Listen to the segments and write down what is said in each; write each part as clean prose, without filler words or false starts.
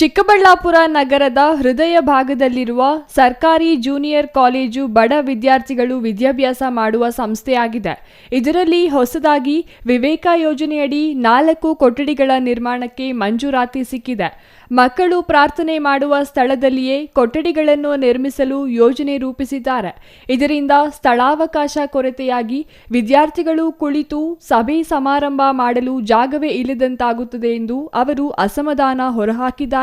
ಚಿಕ್ಕಬಳ್ಳಾಪುರ ನಗರದ ಹೃದಯ ಭಾಗದಲ್ಲಿರುವ ಸರ್ಕಾರಿ ಜೂನಿಯರ್ ಕಾಲೇಜು ಬಡ ವಿದ್ಯಾರ್ಥಿಗಳು ವಿದ್ಯಾಭ್ಯಾಸ ಮಾಡುವ ಸಂಸ್ಥೆಯಾಗಿದೆ. ಇದರಲ್ಲಿ ಹೊಸದಾಗಿ ವಿವೇಕ ಯೋಜನೆಯಡಿ 4 ಕೊಠಡಿಗಳ ನಿರ್ಮಾಣಕ್ಕೆ ಮಂಜೂರಾತಿ ಸಿಕ್ಕಿದೆ. ಮಕ್ಕಳು ಪ್ರಾರ್ಥನೆ ಮಾಡುವ ಸ್ಥಳದಲ್ಲಿಯೇ ಕೊಠಡಿಗಳನ್ನು ನಿರ್ಮಿಸಲು ಯೋಜನೆ ರೂಪಿಸಿದ್ದಾರೆ. ಇದರಿಂದ ಸ್ಥಳಾವಕಾಶ ಕೊರತೆಯಾಗಿ ವಿದ್ಯಾರ್ಥಿಗಳು ಕುಳಿತು ಸಭೆ ಸಮಾರಂಭ ಮಾಡಲು ಜಾಗವೇ ಇಲ್ಲದಂತಾಗುತ್ತದೆ ಎಂದು ಅವರು ಅಸಮಾಧಾನ ಹೊರಹಾಕಿದ್ದಾರೆ.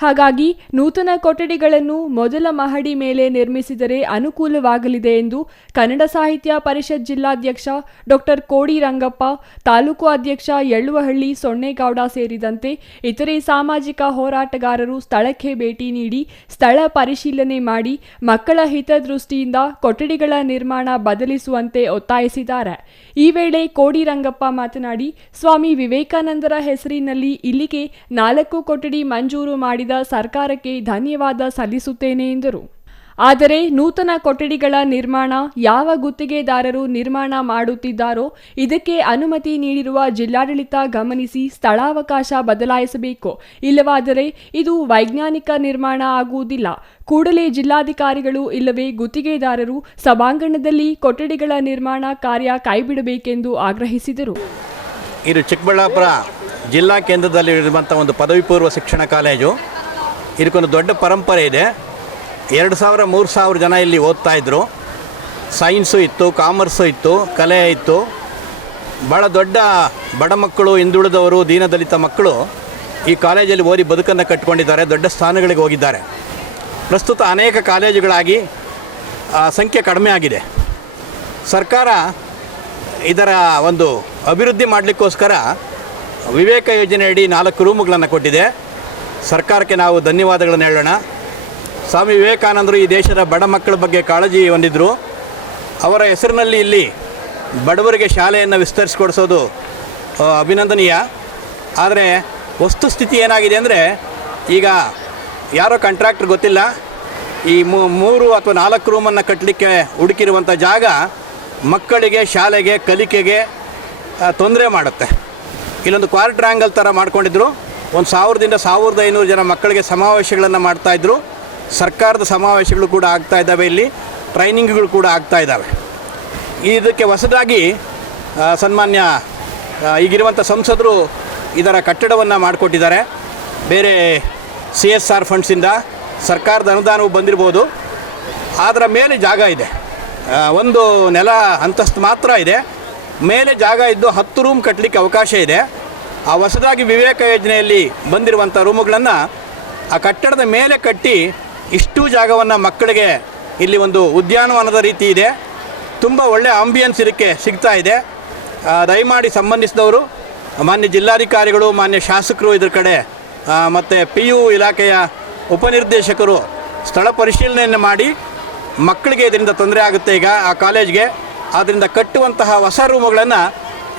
ಹಾಗಾಗಿ ನೂತನ ಕೊಠಡಿಗಳನ್ನು ಮೊದಲ ಮಹಡಿ ಮೇಲೆ ನಿರ್ಮಿಸಿದರೆ ಅನುಕೂಲವಾಗಲಿದೆ ಎಂದು ಕನ್ನಡ ಸಾಹಿತ್ಯ ಪರಿಷತ್ ಜಿಲ್ಲಾಧ್ಯಕ್ಷ ಡಾಕ್ಟರ್ ಕೋಡಿ ರಂಗಪ್ಪ, ತಾಲೂಕು ಅಧ್ಯಕ್ಷ ಯಳ್ಳುವಹಳ್ಳಿ ಸೊನ್ನೇಗೌಡ ಸೇರಿದಂತೆ ಇತರೆ ಸಾಮಾಜಿಕ ಹೋರಾಟಗಾರರು ಸ್ಥಳಕ್ಕೆ ಭೇಟಿ ನೀಡಿ ಸ್ಥಳ ಪರಿಶೀಲನೆ ಮಾಡಿ ಮಕ್ಕಳ ಹಿತದೃಷ್ಟಿಯಿಂದ ಕೊಠಡಿಗಳ ನಿರ್ಮಾಣ ಬದಲಿಸುವಂತೆ ಒತ್ತಾಯಿಸಿದ್ದಾರೆ. ಈ ವೇಳೆ ಕೋಡಿ ರಂಗಪ್ಪ ಮಾತನಾಡಿ, ಸ್ವಾಮಿ ವಿವೇಕಾನಂದರ ಹೆಸರಿನಲ್ಲಿ ಇಲ್ಲಿಗೆ 4 ಕೊಠಡಿ ಮಂಜೂರು ಮಾಡಿದ ಸರ್ಕಾರಕ್ಕೆ ಧನ್ಯವಾದ ಸಲ್ಲಿಸುತ್ತೇನೆ ಎಂದರು. ಆದರೆ ನೂತನ ಕೊಠಡಿಗಳ ನಿರ್ಮಾಣ ಯಾವ ಗುತ್ತಿಗೆದಾರರು ನಿರ್ಮಾಣ ಮಾಡುತ್ತಿದ್ದಾರೋ ಇದಕ್ಕೆ ಅನುಮತಿ ನೀಡಿರುವ ಜಿಲ್ಲಾಡಳಿತ ಗಮನಿಸಿ ಸ್ಥಳಾವಕಾಶ ಬದಲಾಯಿಸಬೇಕು. ಇಲ್ಲವಾದರೆ ಇದು ವೈಜ್ಞಾನಿಕ ನಿರ್ಮಾಣ ಆಗುವುದಿಲ್ಲ. ಕೂಡಲೇ ಜಿಲ್ಲಾಧಿಕಾರಿಗಳು ಇಲ್ಲವೇ ಗುತ್ತಿಗೆದಾರರು ಸಭಾಂಗಣದಲ್ಲಿ ಕೊಠಡಿಗಳ ನಿರ್ಮಾಣ ಕಾರ್ಯ ಕೈಬಿಡಬೇಕೆಂದು ಆಗ್ರಹಿಸಿದರು. ಇದು ಚಿಕ್ಕಬಳ್ಳಾಪುರ ಜಿಲ್ಲಾ ಕೇಂದ್ರದಲ್ಲಿ ಇರುವಂಥ ಒಂದು ಪದವಿ ಪೂರ್ವ ಶಿಕ್ಷಣ ಕಾಲೇಜು. ಇದಕ್ಕೊಂದು ದೊಡ್ಡ ಪರಂಪರೆ ಇದೆ. 2000-3000 ಜನ ಇಲ್ಲಿ ಓದ್ತಾ ಇದ್ದರು. ಸೈನ್ಸು ಇತ್ತು, ಕಾಮರ್ಸು ಇತ್ತು, ಕಲೆ ಇತ್ತು. ಭಾಳ ದೊಡ್ಡ ಬಡ ಮಕ್ಕಳು, ಹಿಂದುಳಿದವರು, ದೀನದಲಿತ ಮಕ್ಕಳು ಈ ಕಾಲೇಜಲ್ಲಿ ಓದಿ ಬದುಕನ್ನು ಕಟ್ಟಿಕೊಂಡಿದ್ದಾರೆ, ದೊಡ್ಡ ಸ್ಥಾನಗಳಿಗೆ ಹೋಗಿದ್ದಾರೆ. ಪ್ರಸ್ತುತ ಅನೇಕ ಕಾಲೇಜುಗಳಾಗಿ ಸಂಖ್ಯೆ ಕಡಿಮೆ ಆಗಿದೆ. ಸರ್ಕಾರ ಇದರ ಒಂದು ಅಭಿವೃದ್ಧಿ ಮಾಡಲಿಕ್ಕೋಸ್ಕರ ವಿವೇಕ ಯೋಜನೆಯಡಿ 4 ರೂಮುಗಳನ್ನು ಕೊಟ್ಟಿದೆ. ಸರ್ಕಾರಕ್ಕೆ ನಾವು ಧನ್ಯವಾದಗಳನ್ನು ಹೇಳೋಣ. ಸ್ವಾಮಿ ವಿವೇಕಾನಂದರು ಈ ದೇಶದ ಬಡ ಮಕ್ಕಳ ಬಗ್ಗೆ ಕಾಳಜಿ ಹೊಂದಿದ್ದರು. ಅವರ ಹೆಸರಿನಲ್ಲಿ ಇಲ್ಲಿ ಬಡವರಿಗೆ ಶಾಲೆಯನ್ನು ವಿಸ್ತರಿಸಿಕೊಡಿಸೋದು ಅಭಿನಂದನೀಯ. ಆದರೆ ವಸ್ತುಸ್ಥಿತಿ ಏನಾಗಿದೆ ಅಂದರೆ, ಈಗ ಯಾರೋ ಕಾಂಟ್ರಾಕ್ಟರ್ ಗೊತ್ತಿಲ್ಲ, ಈ 3 ಅಥವಾ 4 ರೂಮನ್ನು ಕಟ್ಟಲಿಕ್ಕೆ ಹುಡುಕಿರುವಂಥ ಜಾಗ ಮಕ್ಕಳಿಗೆ, ಶಾಲೆಗೆ, ಕಲಿಕೆಗೆ ತೊಂದರೆ ಮಾಡುತ್ತೆ. ಇಲ್ಲೊಂದು ಕ್ವಾರ್ಟ್ರಾಂಗಲ್ ಥರ ಮಾಡ್ಕೊಂಡಿದ್ರು. ಒಂದು 1000ರಿಂದ 1500 ಜನ ಮಕ್ಕಳಿಗೆ ಸಮಾವೇಶಗಳನ್ನು ಮಾಡ್ತಾಯಿದ್ರು. ಸರ್ಕಾರದ ಸಮಾವೇಶಗಳು ಕೂಡ ಆಗ್ತಾ ಇದ್ದಾವೆ, ಇಲ್ಲಿ ಟ್ರೈನಿಂಗ್ಗಳು ಕೂಡ ಆಗ್ತಾ ಇದ್ದಾವೆ. ಇದಕ್ಕೆ ಹೊಸದಾಗಿ ಸನ್ಮಾನ್ಯ ಈಗಿರುವಂಥ ಸಂಸದರು ಇದರ ಕಟ್ಟಡವನ್ನು ಮಾಡಿಕೊಟ್ಟಿದ್ದಾರೆ. ಬೇರೆ CSR ಫಂಡ್ಸಿಂದ ಸರ್ಕಾರದ ಅನುದಾನವು ಬಂದಿರ್ಬೋದು. ಅದರ ಮೇಲೆ ಜಾಗ ಇದೆ, ಒಂದು ನೆಲ ಅಂತಸ್ತು ಮಾತ್ರ ಇದೆ. ಮೇಲೆ ಜಾಗ ಇದ್ದು 10 ರೂಮ್ ಕಟ್ಟಲಿಕ್ಕೆ ಅವಕಾಶ ಇದೆ. ಆ ಹೊಸದಾಗಿ ವಿವೇಕ ಯೋಜನೆಯಲ್ಲಿ ಬಂದಿರುವಂಥ ರೂಮುಗಳನ್ನು ಆ ಕಟ್ಟಡದ ಮೇಲೆ ಕಟ್ಟಿ ಇಷ್ಟು ಜಾಗವನ್ನು ಮಕ್ಕಳಿಗೆ ಇಲ್ಲಿ ಒಂದು ಉದ್ಯಾನವನದ ರೀತಿ ಇದೆ. ತುಂಬ ಒಳ್ಳೆಯ ಆಂಬಿಯನ್ಸ್ ಇದಕ್ಕೆ ಸಿಗ್ತಾ ಇದೆ. ದಯಮಾಡಿ ಸಂಬಂಧಿಸಿದವರು, ಮಾನ್ಯ ಜಿಲ್ಲಾಧಿಕಾರಿಗಳು, ಮಾನ್ಯ ಶಾಸಕರು ಇದರ ಕಡೆ ಮತ್ತು PU ಇಲಾಖೆಯ ಉಪನಿರ್ದೇಶಕರು ಸ್ಥಳ ಪರಿಶೀಲನೆಯನ್ನು ಮಾಡಿ, ಮಕ್ಕಳಿಗೆ ಇದರಿಂದ ತೊಂದರೆ ಆಗುತ್ತೆ ಈಗ ಆ ಕಾಲೇಜ್ಗೆ. ಆದ್ದರಿಂದ ಕಟ್ಟುವಂತಹ ಹೊಸ ರೂಮುಗಳನ್ನು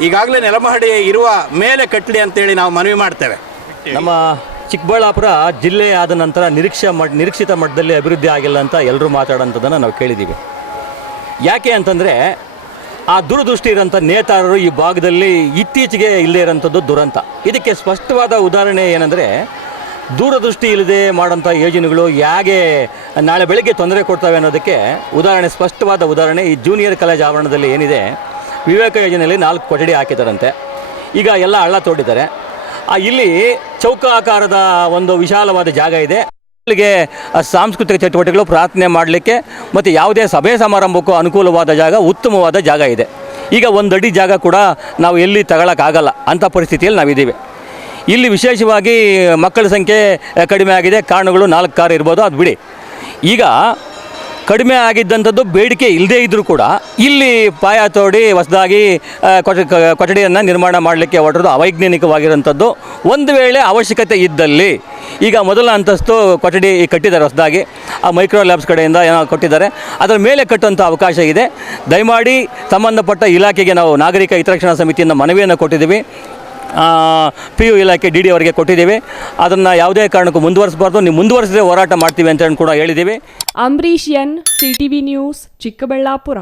ಈಗಾಗಲೇ ನೆಲಮಹಡಿ ಇರುವ ಮೇಲೆ ಕಟ್ಟಲಿ ಅಂತೇಳಿ ನಾವು ಮನವಿ ಮಾಡ್ತೇವೆ. ನಮ್ಮ ಚಿಕ್ಕಬಳ್ಳಾಪುರ ಜಿಲ್ಲೆ ಆದ ನಂತರ ನಿರೀಕ್ಷಿತ ಮಟ್ಟದಲ್ಲಿ ಅಭಿವೃದ್ಧಿ ಆಗಿಲ್ಲ ಅಂತ ಎಲ್ಲರೂ ಮಾತಾಡೋಂಥದ್ದನ್ನು ನಾವು ಕೇಳಿದ್ದೀವಿ. ಯಾಕೆ ಅಂತಂದರೆ, ಆ ದೂರದೃಷ್ಟಿ ಇರೋಂಥ ನೇತಾರರು ಈ ಭಾಗದಲ್ಲಿ ಇತ್ತೀಚೆಗೆ ಇಲ್ಲದೇ ಇರೋಂಥದ್ದು ದುರಂತ. ಇದಕ್ಕೆ ಸ್ಪಷ್ಟವಾದ ಉದಾಹರಣೆ ಏನಂದರೆ, ದೂರದೃಷ್ಟಿ ಇಲ್ಲದೆ ಮಾಡೋಂಥ ಯೋಜನೆಗಳು ಹೇಗೆ ನಾಳೆ ಬೆಳಗ್ಗೆ ತೊಂದರೆ ಕೊಡ್ತವೆ ಅನ್ನೋದಕ್ಕೆ ಸ್ಪಷ್ಟವಾದ ಉದಾಹರಣೆ ಈ ಜೂನಿಯರ್ ಕಾಲೇಜ್ ಆವರಣದಲ್ಲಿ ಏನಿದೆ. ವಿವೇಕ ಯೋಜನೆಯಲ್ಲಿ 4 ಕೊಠಡಿ ಹಾಕಿದ್ದಾರಂತೆ. ಈಗ ಎಲ್ಲ ಹಳ್ಳ ತೋಡಿದ್ದಾರೆ. ಇಲ್ಲಿ ಚೌಕಾಕಾರದ ಒಂದು ವಿಶಾಲವಾದ ಜಾಗ ಇದೆ. ಇಲ್ಲಿಗೆ ಸಾಂಸ್ಕೃತಿಕ ಚಟುವಟಿಕೆಗಳು, ಪ್ರಾರ್ಥನೆ ಮಾಡಲಿಕ್ಕೆ ಮತ್ತು ಯಾವುದೇ ಸಭೆ ಸಮಾರಂಭಕ್ಕೂ ಅನುಕೂಲವಾದ ಜಾಗ, ಉತ್ತಮವಾದ ಜಾಗ ಇದೆ. ಈಗ 1 ಅಡಿ ಜಾಗ ಕೂಡ ನಾವು ಎಲ್ಲಿ ತಗೊಳ್ಳೋಕ್ಕಾಗಲ್ಲ ಅಂಥ ಪರಿಸ್ಥಿತಿಯಲ್ಲಿ ನಾವಿದ್ದೀವಿ. ಇಲ್ಲಿ ವಿಶೇಷವಾಗಿ ಮಕ್ಕಳ ಸಂಖ್ಯೆ ಕಡಿಮೆ ಆಗಿದೆ. ಕಾರಣಗಳು 4 ಕಾರು ಇರ್ಬೋದು, ಅದು ಬಿಡಿ. ಈಗ ಕಡಿಮೆ ಆಗಿದ್ದಂಥದ್ದು ಬೇಡಿಕೆ ಇಲ್ಲದೇ ಇದ್ದರೂ ಕೂಡ ಇಲ್ಲಿ ಪಾಯ ತೋಡಿ ಹೊಸದಾಗಿ ಕೊಠಡಿಯನ್ನು ನಿರ್ಮಾಣ ಮಾಡಲಿಕ್ಕೆ ಹೊರಟದ್ದು ಅವೈಜ್ಞಾನಿಕವಾಗಿರೋಂಥದ್ದು. ಒಂದು ವೇಳೆ ಅವಶ್ಯಕತೆ ಇದ್ದಲ್ಲಿ, ಈಗ ಮೊದಲ ಅಂತಸ್ತು ಕೊಠಡಿ ಕಟ್ಟಿದ್ದಾರೆ ಹೊಸದಾಗಿ, ಆ ಮೈಕ್ರೋ ಲ್ಯಾಬ್ಸ್ ಕಡೆಯಿಂದ ಏನೋ ಕೊಟ್ಟಿದ್ದಾರೆ, ಅದರ ಮೇಲೆ ಕಟ್ಟುವಂಥ ಅವಕಾಶ ಇದೆ. ದಯಮಾಡಿ ಸಂಬಂಧಪಟ್ಟ ಇಲಾಖೆಗೆ ನಾವು ನಾಗರಿಕ ಹಿತರಕ್ಷಣಾ ಸಮಿತಿಯಿಂದ ಮನವಿಯನ್ನು ಕೊಟ್ಟಿದ್ದೀವಿ. PU ಇಲಾಖೆ DD ಅವರಿಗೆ ಕೊಟ್ಟಿದ್ದೀವಿ. ಅದನ್ನು ಯಾವುದೇ ಕಾರಣಕ್ಕೂ ಮುಂದುವರಿಸಬಾರ್ದು. ನೀವು ಮುಂದುವರಿಸಿದ್ರೆ ಹೋರಾಟ ಮಾಡ್ತೀವಿ ಅಂತ ಕೂಡ ಹೇಳಿದ್ದೀವಿ. Ambareesh N, CTV news, Chikkaballapur.